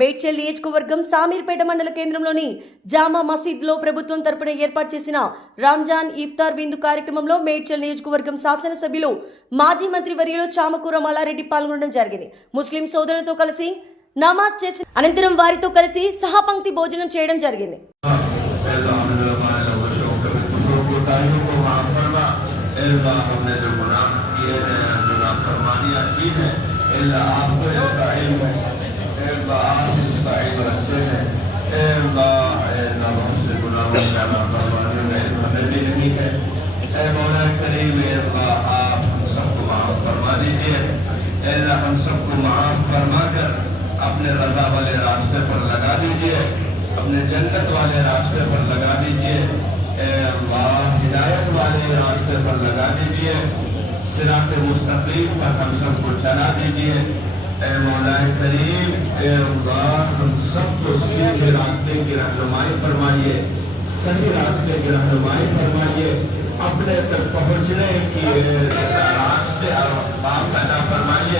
మేడ్చల్ నియోజకవర్గం సామీర్పేట మండల కేంద్రంలోని జామా మసీద్లో ప్రభుత్వం తరపున ఏర్పాటు చేసిన రంజాన్ ఇఫ్తార్ విందు కార్యక్రమంలో మేడ్చల్ నియోజకవర్గం శాసనసభ్యులు మాజీ మంత్రి వర్యులు చామకూర మల్లారెడ్డి పాల్గొనడం జరిగింది ముస్లిం సోదరులతో కలిసి నమాజ్ చేసి అనంతరం వారితో కలిసి సహపంక్తి భోజనం చేయడం జరిగింది अल्लाह हमने ہم سب کو معاف فرما کر اپنے رضا والے راستے پر لگا دیجیے۔ اپنے جنت والے راستے پر لگا دیجیے اے اللہ ہدایت والے راستے پر لگا دیجیے صراط مستقیم پر ہم سب کو چلا دیجیے۔ اے مولا کریم، اے اللہ ہم سب کو سیدھے راستے کی رہنمائی فرمائیے، صحیح راستے کی رہنمائی فرمائیے، اپنے تک پہنچنے کی راستے اور اسباب پیدا فرمائیے۔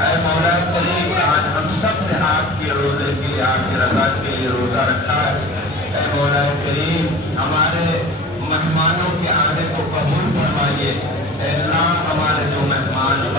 اے مولا کریم، آج ہم سب نے آپ کے روزے کے لیے، آپ کی رضا کے لیے روزہ رکھا ہے۔ اے مولا کریم، ہمارے مہمانوں کے آنے کو قبول فرمائیے۔ اے اللہ، ہمارے جو مہمان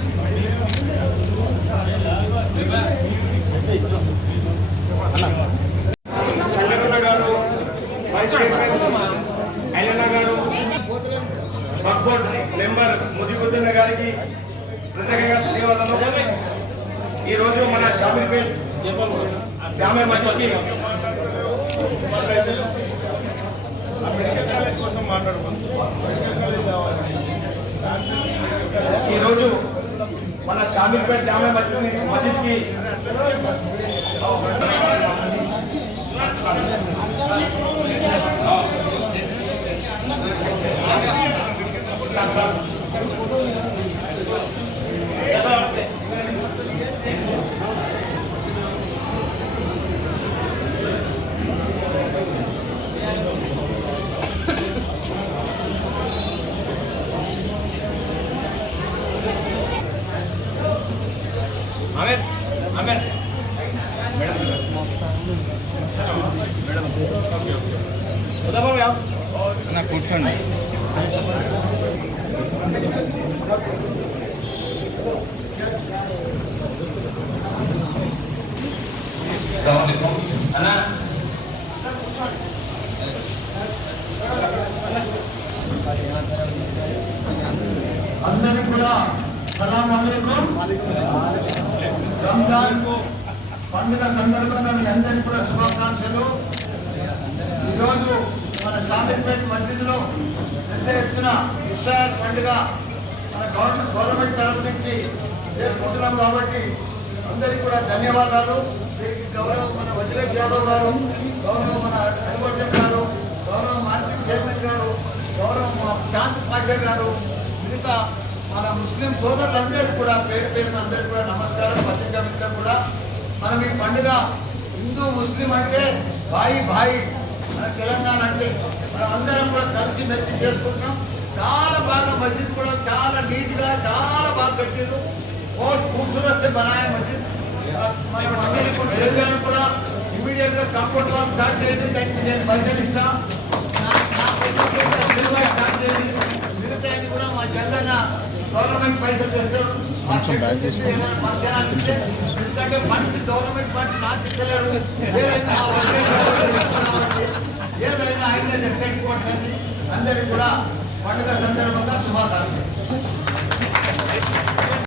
బక్బోర్డ్ మెంబర్ ముజిబుద్దీన్ గారికి ప్రత్యేకంగా ధన్యవాదాలు ఈరోజు మన షామీర్పేట్ శ్యామే మజిద్కి కోసం ఈరోజు మన షామీర్పేట్ జామే మజిద్ మజిద్కి ఆమెర్ అన్న కూర్చోండి. అన్నా. అందరికీ కూడా సలాం రంజాన్ పండుగ సందర్భంగా మీ అందరికీ కూడా శుభాకాంక్షలు. ఈరోజు మన షామీర్పేట మస్జిద్లో పెద్ద ఎత్తున ఇఫ్తార్ పండుగ మన గవర్నమెంట్ గవర్నమెంట్ తరఫు నుంచి చేసుకుంటున్నాం కాబట్టి అందరికీ కూడా ధన్యవాదాలు. దీనికి గౌరవ మన వజలేష్ యాదవ్ గారు గౌరవ మన హరివర్ధన్ గారు గౌరవం మార్కెట్ చైర్మన్ గారు గౌరవం మా శాంత్ పాషా గారు మిగతా మన ముస్లిం సోదరులందరికీ కూడా పేరు పేరున అందరికీ కూడా నమస్కారం పత్రికా మిత్రం కూడా. మనం ఈ పండుగ హిందూ ముస్లిం అంటే బాయి బాయి. తెలంగాణ అంటే మనం అందరం కూడా కలిసి మెచ్చి చేసుకుంటున్నాం. చాలా బాగా మస్జిద్ కూడా చాలా నీట్గా చాలా బాగా కట్టారు కోర్టు కూర్చుని వస్తే బనాయ మస్జిద్ కూడా తెలంగాణ కూడా ఇమీడియట్గా కంఫర్ట్గా స్టార్ట్ చేయండి దానికి నేను పరిశీలిస్తాను స్టార్ట్ చేయండి మిగతా కూడా మా జగన్ గవర్నమెంట్ పైసలు తెస్తారు. ఎందుకంటే మనిషి గవర్నమెంట్ పని నాకు ఇస్తలేరు. అందరికీ కూడా పండుగ సందర్భంగా శుభాకాంక్షలు.